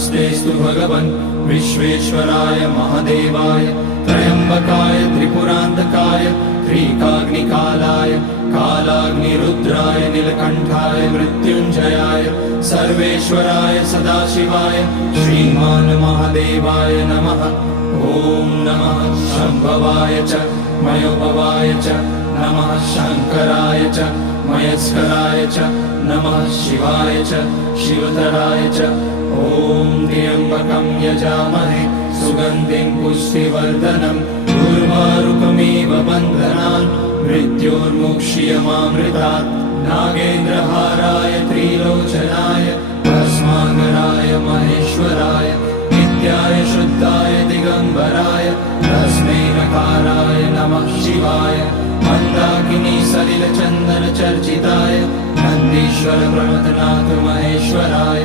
नमस्तेस्तु भगवन् विश्वेश्वराय महादेवाय त्र्यम्बकाय त्रिपुरान्तकाय त्रिकाग्निकालाय कालाग्निरुद्राय नीलकण्ठाय मृत्युञ्जयाय सर्वेश्वराय सदाशिवाय श्रीमान् महादेवाय नमः। ॐ नमः शम्भवाय च मयोभवाय च नमः शङ्कराय च मयस्कराय च नमः शिवाय च शिवतराय च। ॐ त्र्यम्बकं यजामहे सुगन्धिं पुष्टिवर्धनम् उर्वारुकमिव बन्धनान् मृत्योर्मुक्ष्यमामृतात्। नागेन्द्रहाराय त्रिलोचनाय भस्माङ्गराय महेश्वराय नित्याय शुद्धाय दिगम्बराय तस्मै नकाराय नमः शिवाय। मन्दाकिनी सलिलचन्दन चर्चिताय नन्दीश्वर प्रमथनाथ महेश्वराय